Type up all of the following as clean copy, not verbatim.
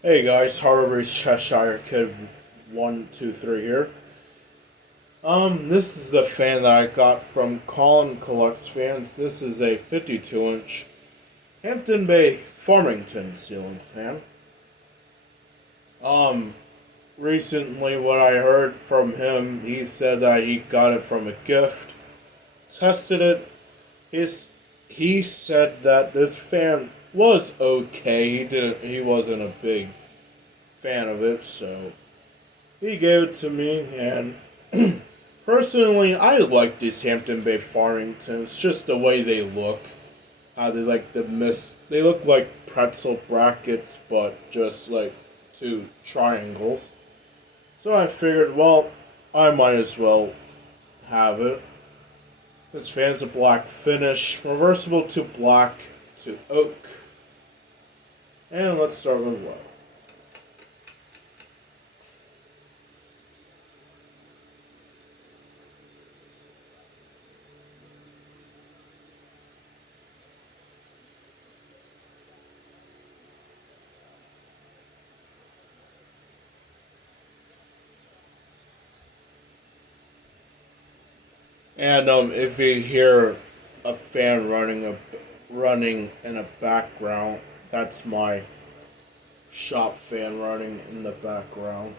Hey guys, Harvard's Cheshire Kid 123 here. This is the fan that I got from Colin Collects Fans. This is a 52-inch Hampton Bay Farmington ceiling fan. Um, Recently what I heard from him, he said that he got it from a gift, tested it. His he said that this fan was okay. He wasn't a big fan of it, so he gave it to me, and personally, I like these Hampton Bay Farmingtons. Just the way they look, how they like the mist. They look like pretzel brackets, but just like two triangles. So I figured, well, I might as well have it. This fan's a black finish, reversible to black to oak, and let's start with low. And if you hear a fan running in a background, that's my shop fan running in the background.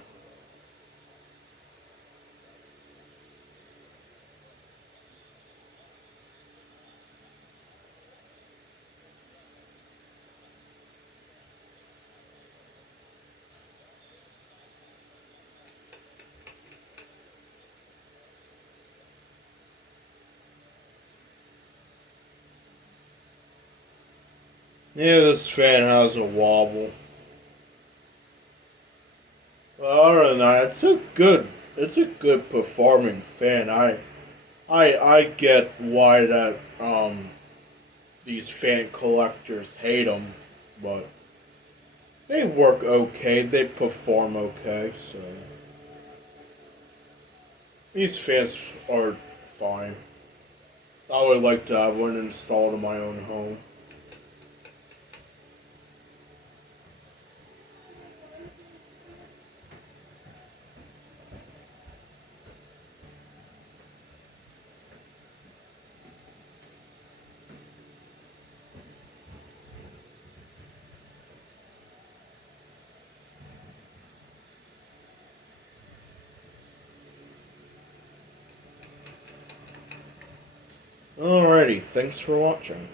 Yeah, this fan has a wobble. But other than that, it's a good performing fan. I get why that these fan collectors hate them, but they work okay. They perform okay. So these fans are fine. I would like to have one installed in my own home. Alrighty, thanks for watching.